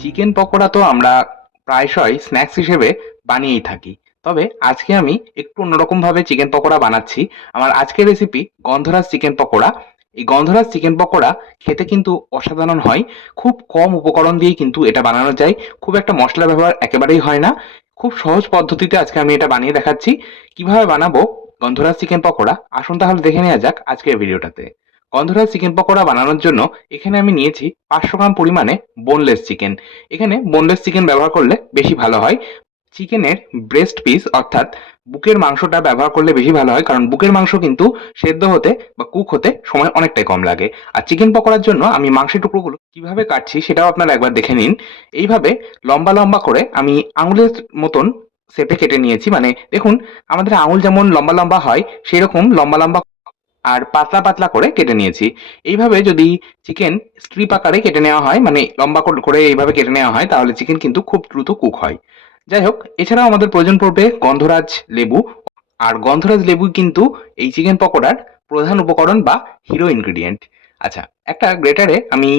Chicken pakora তো আমরা প্রায়শই স্ন্যাক্স হিসেবে বানিয়েই থাকি। তবে আজকে আমি একটু অন্যরকম ভাবে চিকেন পকোড়া বানাচ্ছি। আমার আজকের রেসিপি গন্ধরাজ চিকেন পকোড়া। এই গন্ধরাজ চিকেন পকোড়া খেতে কিন্তু অসাধারণ হয়। খুব কম উপকরণ দিয়েই কিন্তু এটা বানানো যায়। খুব একটা মশলা ব্যবহার একেবারেই হয় না। খুব সহজ পদ্ধতিতে আজকে আমি এটা বানিয়ে দেখাচ্ছি। কীভাবে বানাবো গন্ধরাজ চিকেন পকোড়া? আসুন তাহলে দেখে নেওয়া যাক আজকের ভিডিওটাতে গন্ধরাজ চিকেন পকোড়া বানানোর জন্য এখানে আমি নিয়েছি পাঁচশো গ্রাম পরিমাণে বোনলেস চিকেন এখানে বোনলেস চিকেন ব্যবহার করলে বেশি ভালো হয়। চিকেনের ব্রেস্ট পিস অর্থাৎ বুকের মাংসটা ব্যবহার করলে বেশি ভালো হয়, কারণ বুকের মাংস কিন্তু সেদ্ধ হতে বা কুক হতে সময় অনেকটাই কম লাগে। আর চিকেন পকোড়ার জন্য আমি মাংসের টুকরোগুলো কীভাবে কাটছি সেটাও আপনারা একবার দেখে নিন। এইভাবে লম্বা লম্বা করে আমি আঙুলের মতন সেপে কেটে নিয়েছি। মানে দেখুন, আমাদের আঙুল যেমন লম্বা লম্বা হয় সেই রকম লম্বা লম্বা আর পাতলা পাতলা করে কেটে নিয়েছি। এইভাবে যদি চিকেন স্ট্রিপ আকারে কেটে নেওয়া হয় মানে লম্বা কর- এইভাবে কেটে নেওয়া হয়, তাহলে চিকেন কিন্তু খুব দ্রুত কুক হয়। যাই হোক, এছাড়াও আমাদের প্রয়োজন পড়বে গন্ধরাজ লেবু। আর গন্ধরাজ লেবু কিন্তু এই চিকেন পকোড়ার প্রধান উপকরণ বা হিরো ইনগ্রেডিয়েন্ট আচ্ছা একটা গ্রেটারে আমি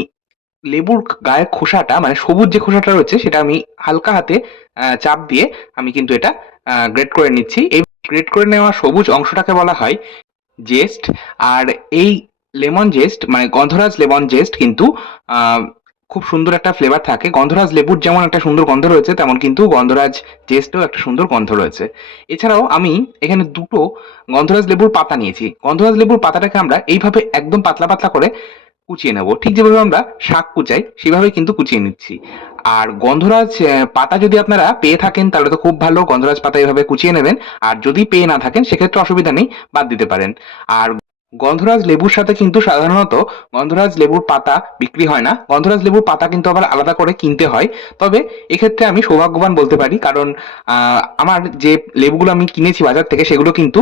লেবুর গায়ের খোসাটা মানে সবুজ যে খোসাটা রয়েছে, সেটা আমি হালকা হাতে চাপ দিয়ে আমি কিন্তু এটা গ্রেট করে নিচ্ছি। এই গ্রেট করে নেওয়া সবুজ অংশটাকে বলা হয় জেস্ট আর এই লেমন জেস্ট মানে গন্ধরাজ লেমন জেস্ট কিন্তু খুব সুন্দর একটা ফ্লেভার থাকে। গন্ধরাজ লেবুর যেমন একটা সুন্দর গন্ধ রয়েছে, তেমন কিন্তু গন্ধরাজ জেস্টেও একটা সুন্দর গন্ধ রয়েছে। এছাড়াও আমি এখানে দুটো গন্ধরাজ লেবুর পাতা নিয়েছি। গন্ধরাজ লেবুর পাতাটাকে আমরা এইভাবে একদম পাতলা পাতলা করে কুচিয়ে নেব। ঠিক যেভাবে আমরা শাক কুচাই সেভাবে কিন্তু কুচিয়ে নিচ্ছি। আর গন্ধরাজ পাতা যদি আপনারা পেয়ে থাকেন, তাহলে তো খুব ভালো। গন্ধরাজ পাতা এভাবে কুচিয়ে নেবেন। আর যদি পেয়ে না থাকেন, সেক্ষেত্রে অসুবিধা নেই, বাদ দিতে পারেন। আর গন্ধরাজ লেবুর সাথে কিন্তু সাধারণত গন্ধরাজ লেবুর পাতা বিক্রি হয় না। গন্ধরাজ লেবুর পাতা কিন্তু আবার আলাদা করে কিনতে হয়। তবে এক্ষেত্রে আমি সৌভাগ্যবান বলতে পারি, কারণ আমার যে লেবুগুলো আমি কিনেছি বাজার থেকে, সেগুলো কিন্তু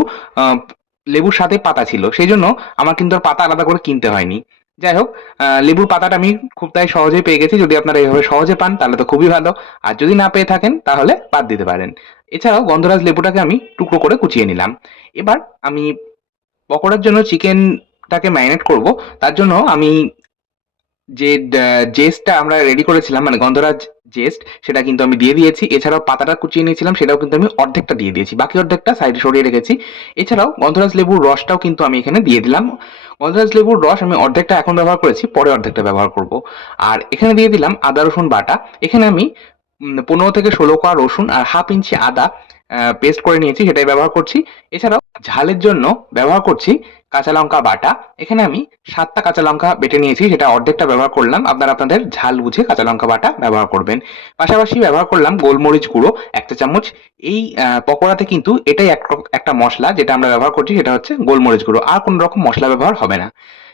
লেবুর সাথে পাতা ছিল। সেই জন্য আমার কিন্তু আর পাতা আলাদা করে কিনতে হয়নি। যাই হোক লেবুর পাতাটা আমি খুব তাই সহজেই পেয়ে গেছি। যদি আপনারা এইভাবে সহজে পান, তাহলে তো খুবই ভালো। আর যদি না পেয়ে থাকেন, তাহলে বাদ দিতে পারেন। এছাড়াও গন্ধরাজ লেবুটাকে আমি টুকরো করে কুচিয়ে নিলাম। এবার আমি পকোড়ার জন্য চিকেনটাকে ম্যারিনেট করব। তার জন্য আমি যে জেসটা আমরা রেডি করেছিলাম মানে গন্ধরাজ জেস্ট সেটা কিন্তু আমি দিয়ে দিয়েছি। এছাড়াও পাতাটা কুচিয়ে নিয়েছিলাম, সেটাও কিন্তু আমি অর্ধেকটা দিয়ে দিয়েছি। বাকি অর্ধেকটা সাইডে সরিয়ে রেখেছি। এছাড়াও গন্ধরাজ লেবুর রসটাও কিন্তু আমি এখানে দিয়ে দিলাম। গন্ধরাজ লেবুর রস আমি অর্ধেকটা এখন ব্যবহার করেছি, পরে অর্ধেকটা ব্যবহার করব। আর এখানে দিয়ে দিলাম আদা রসুন বাটা। এখানে আমি পনেরো থেকে ষোলো কোয়া রসুন আর হাফ ইঞ্চি আদা পেস্ট করে নিয়েছি, সেটাই ব্যবহার করছি। এছাড়াও ঝালের জন্য ব্যবহার করছি কাঁচা লঙ্কা বাটা। এখানে আমি সাতটা কাঁচা লঙ্কা বেটে নিয়েছি, সেটা অর্ধেকটা ব্যবহার করলাম। আপনারা আপনাদের ঝাল বুঝে কাঁচা লঙ্কা বাটা ব্যবহার করবেন। পাশাপাশি ব্যবহার করলাম গোলমরিচ গুঁড়ো একটা চামচ। এই পকোড়াতে কিন্তু এটাই এক একটা মশলা, যেটা আমরা ব্যবহার করছি, সেটা হচ্ছে গোলমরিচ গুঁড়ো। আর কোনো রকম মশলা ব্যবহার হবে না।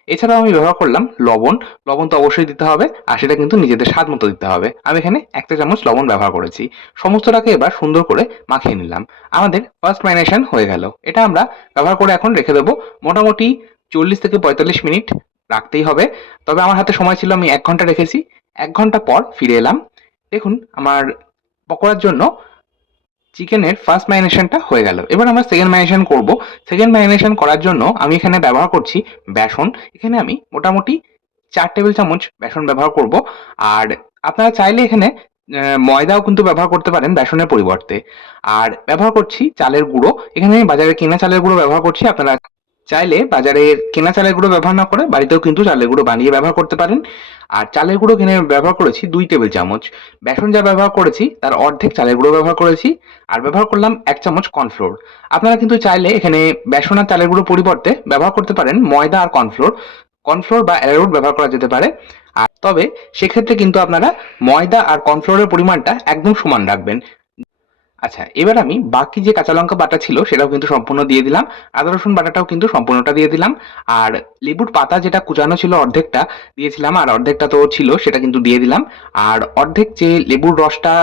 এছাড়াও আমি ব্যবহার করলাম লবণ। লবণ তো অবশ্যই দিতে হবে, আর সেটা কিন্তু নিজেদের স্বাদ মতো দিতে হবে। আমি এখানে একটা চামচ লবণ ব্যবহার করেছি। সমস্তটাকে এবার সুন্দর করে মাখিয়ে নিলাম। আমাদের ফার্স্ট ম্যারিনেশন হয়ে গেল। এটা আমরা ব্যবহার করে এখন রেখে দেবো। মোটামুটি চল্লিশ থেকে পঁয়তাল্লিশ মিনিট রাখতেই হবে। তবে আমার হাতে সময় ছিল, আমি এক ঘণ্টা রেখেছি। এক ঘণ্টা পর ফিরে এলাম। দেখুন, আমার পকোড়ার জন্য চিকেনের ফার্স্ট ম্যারিনেশনটা হয়ে গেল। এবার আমরা সেকেন্ড ম্যারিনেশন করব। সেকেন্ড ম্যারিনেশন করার জন্য আমি এখানে ব্যবহার করছি বেসন। এখানে আমি মোটামুটি চার টেবিল চামচ বেসন ব্যবহার করব। আর আপনারা চাইলে এখানে ময়দাও কিন্তু ব্যবহার করতে পারেন বেসনের পরিবর্তে। আর ব্যবহার করছি চালের গুঁড়ো। এখানে আমি বাজারে কেনা চালের গুঁড়ো ব্যবহার করছি। আপনারা চাইলে বাজারে কেনা চালের গুঁড়ো ব্যবহার না করে বাড়িতেও কিন্তু চালের গুঁড়ো বানিয়ে ব্যবহার করতে পারেন। আর চালের গুঁড়ো কিনে ব্যবহার করেছি দুই টেবিল চামচ। বেসন যা ব্যবহার করেছি, তার অর্ধেক চালের গুঁড়ো ব্যবহার করেছি। আর ব্যবহার করলাম এক চামচ কর্নফ্লোর। আপনারা কিন্তু চাইলে এখানে বেসন আর চালের গুঁড়ো পরিবর্তে ব্যবহার করতে পারেন ময়দা আর কর্নফ্লোর। কর্নফ্লোর বা অ্যারোরুট ব্যবহার করা যেতে পারে। আর তবে সেক্ষেত্রে কিন্তু আপনারা ময়দা আর কর্নফ্লোরের পরিমাণটা একদম সমান রাখবেন। আচ্ছা এবার আমি বাকি যে কাঁচা লঙ্কা বাটা ছিল সেটাও কিন্তু সম্পূর্ণ দিয়ে দিলাম। আদা, রসুন বাটাটাও কিন্তু সম্পূর্ণটা দিয়ে দিলাম। আর লেবুর পাতা যেটা কুচানো ছিল অর্ধেকটা দিয়েছিলাম, আর অর্ধেকটা তো ছিল সেটা কিন্তু দিয়ে দিলাম। আর অর্ধেক যে লেবুর রসটা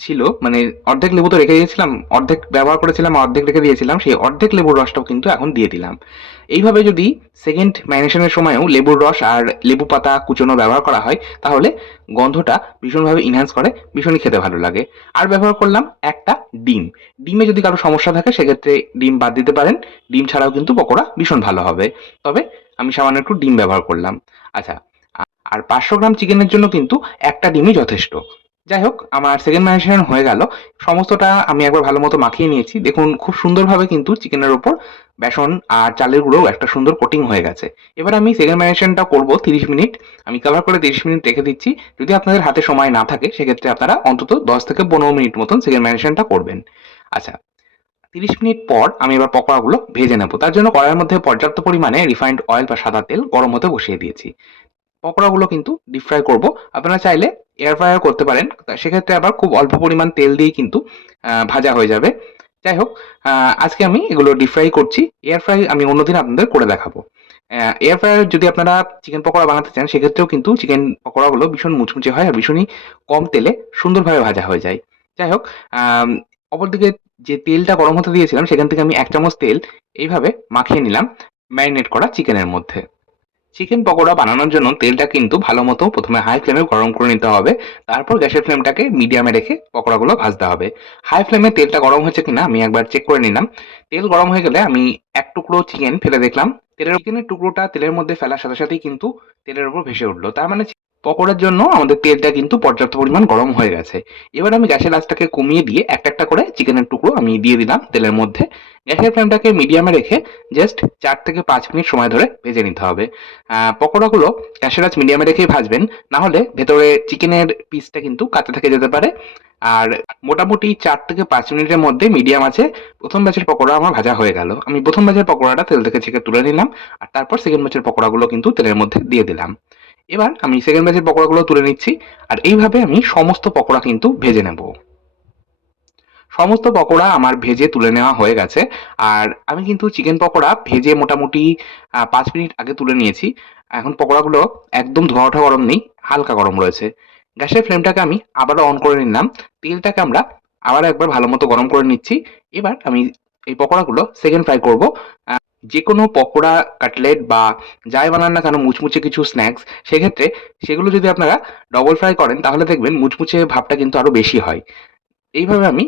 ছিল মানে অর্ধেক লেবু তো রেখে দিয়েছিলাম, অর্ধেক ব্যবহার করেছিলাম, অর্ধেক রেখে দিয়েছিলাম, সেই অর্ধেক লেবুর রসটাও কিন্তু এখন দিয়ে দিলাম। এইভাবে যদি সেকেন্ড ম্যারিনেশনের সময়ও লেবুর রস আর লেবু পাতা কুচনো ব্যবহার করা হয়, তাহলে গন্ধটা ভীষণভাবে ইনহ্যান্স করে, ভীষণই খেতে ভালো লাগে। আর ব্যবহার করলাম একটা ডিম। ডিমে যদি কারও সমস্যা থাকে, সেক্ষেত্রে ডিম বাদ দিতে পারেন। ডিম ছাড়াও কিন্তু পকোড়া ভীষণ ভালো হবে। তবে আমি সামান্য একটু ডিম ব্যবহার করলাম। আচ্ছা আর পাঁচশো গ্রাম চিকেনের জন্য কিন্তু একটা ডিমই যথেষ্ট। যাই হোক আমার সেকেন্ড ম্যারিনেশন হয়ে গেল। সমস্তটা আমি একবার ভালো মতো মাখিয়ে নিয়েছি। দেখুন, খুব সুন্দরভাবে কিন্তু চিকেনের ওপর বেসন আর চালের গুঁড়ো একটা সুন্দর কোটিং হয়ে গেছে। এবার আমি সেকেন্ড ম্যারিনেশনটা করব তিরিশ মিনিট। আমি কভার করে তিরিশ মিনিট রেখে দিচ্ছি। যদি আপনাদের হাতে সময় না থাকে, সেক্ষেত্রে আপনারা অন্তত দশ থেকে পনেরো মিনিট মতন সেকেন্ড ম্যারিনেশনটা করবেন। আচ্ছা তিরিশ মিনিট পর আমি এবার পকোড়াগুলো ভেজে নেব। তার জন্য কড়াইয়ের মধ্যে পর্যাপ্ত পরিমাণে রিফাইন্ড অয়েল বা সাদা তেল গরম হতে বসিয়ে দিয়েছি। পকোড়াগুলো কিন্তু ডিপ ফ্রাই করব। আপনারা চাইলে এয়ার ফ্রায়ার করতে পারেন। সেক্ষেত্রে আবার খুব অল্প পরিমাণ তেল দিয়েই কিন্তু ভাজা হয়ে যাবে। যাই হোক আজকে আমি এগুলো ডিপ ফ্রাই করছি। এয়ার ফ্রাই আমি অন্যদিন আপনাদের করে দেখাবো। এয়ার ফ্রায়ার যদি আপনারা চিকেন পকোড়া বানাতে চান, সেক্ষেত্রেও কিন্তু চিকেন পকোড়াগুলো ভীষণ মুচমুচে হয় আর ভীষণই কম তেলে সুন্দরভাবে ভাজা হয়ে যায়। যাই হোক অপরদিকে যে তেলটা গরম হতে দিয়েছিলাম, সেখান থেকে আমি এক চামচ তেল এইভাবে মাখিয়ে নিলাম ম্যারিনেট করা চিকেনের মধ্যে। চিকেন পকোড়া বানানোর জন্য তেলটা কিন্তু ভালো মতো প্রথমে হাই ফ্লেমে গরম করে নিতে হবে। তারপর গ্যাসের ফ্লেমটাকে মিডিয়ামে রেখে পকোড়াগুলো ভাজতে হবে। হাই ফ্লেমে তেলটা গরম হয়েছে কিনা আমি একবার চেক করে নিলাম। তেল গরম হয়ে গেলে আমি এক টুকরো চিকেন ফেলে দেখলাম। তেলের চিকেনের টুকরোটা তেলের মধ্যে ফেলার সাথে সাথেই কিন্তু তেলের উপর ভেসে উঠল। তার মানে পকোড়ার জন্য আমাদের তেলটা কিন্তু পর্যাপ্ত পরিমাণ গরম হয়ে গেছে। এবার আমি গ্যাসের আঁচটাকে কমিয়ে দিয়ে একটা একটা করে চিকেনের টুকরো আমি দিয়ে দিলাম তেলের মধ্যে। গ্যাসের ফ্লেমটাকে মিডিয়ামে রেখে জাস্ট চার থেকে পাঁচ মিনিট সময় ধরে ভেজে নিতে হবে। পকোড়াগুলো গ্যাসের আঁচ মিডিয়ামে রেখেই ভাজবেন, না হলে ভেতরে চিকেনের পিসটা কিন্তু কাঁচা থেকে যেতে পারে। আর মোটামুটি চার থেকে পাঁচ মিনিটের মধ্যে মিডিয়াম আছে, প্রথম ব্যাচের পকোড়া আমার ভাজা হয়ে গেল। আমি প্রথম ব্যাচের পকোড়াটা তেল থেকে ছেঁকে তুলে নিলাম, আর তারপর সেকেন্ড ব্যাচের পকোড়াগুলো কিন্তু তেলের মধ্যে দিয়ে দিলাম। এবার আমি সেকেন্ড ব্যাচের পকোড়াগুলো তুলে নিচ্ছি, আর এইভাবে আমি সমস্ত পকোড়া কিন্তু ভেজে নেব। সমস্ত পকোড়া আমার ভেজে তুলে নেওয়া হয়ে গেছে, আর আমি কিন্তু চিকেন পকোড়া ভেজে মোটামুটি পাঁচ মিনিট আগে তুলে নিয়েছি। এখন পকোড়াগুলো একদম ধোয়া ওঠা গরম নেই, হালকা গরম রয়েছে। গ্যাসের ফ্লেমটাকে আমি আবারও অন করে নিলাম। তেলটাকে আমরা আবার একবার ভালো মতো গরম করে নিচ্ছি। এবার আমি এই পকোড়াগুলো সেকেন্ড ফ্রাই করব। যে কোনো পকোড়া, কাটলেট বা যাই বানান না কেন মুচমুচে কিছু স্ন্যাক্স সেক্ষেত্রে সেগুলো যদি আপনারা ডবল ফ্রাই করেন, তাহলে দেখবেন মুচমুচে ভাবটা কিন্তু আরও বেশি হয়। এইভাবে আমি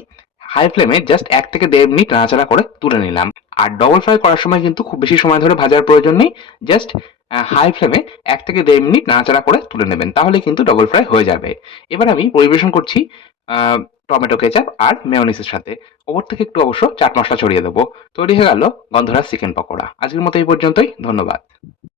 হাই ফ্লেমে জাস্ট এক থেকে দেড় মিনিট নাড়াচাড়া করে তুলে নিলাম। আর ডবল ফ্রাই করার সময় কিন্তু খুব বেশি সময় ধরে ভাজার প্রয়োজন নেই জাস্ট হাই ফ্লেমে এক থেকে দেড় মিনিট নাড়াচাড়া করে তুলে নেবেন, তাহলে কিন্তু ডবল ফ্রাই হয়ে যাবে। এবার আমি পরিবেশন করছি টমেটো কেচাপ আর মেয়নিসের সাথে। ওপর থেকে একটু অবশ্য চাট মশলা ছড়িয়ে দেবো। তৈরি হয়ে গেল গন্ধরাজ চিকেন পকোড়া। আজকের মতো এই পর্যন্তই। ধন্যবাদ।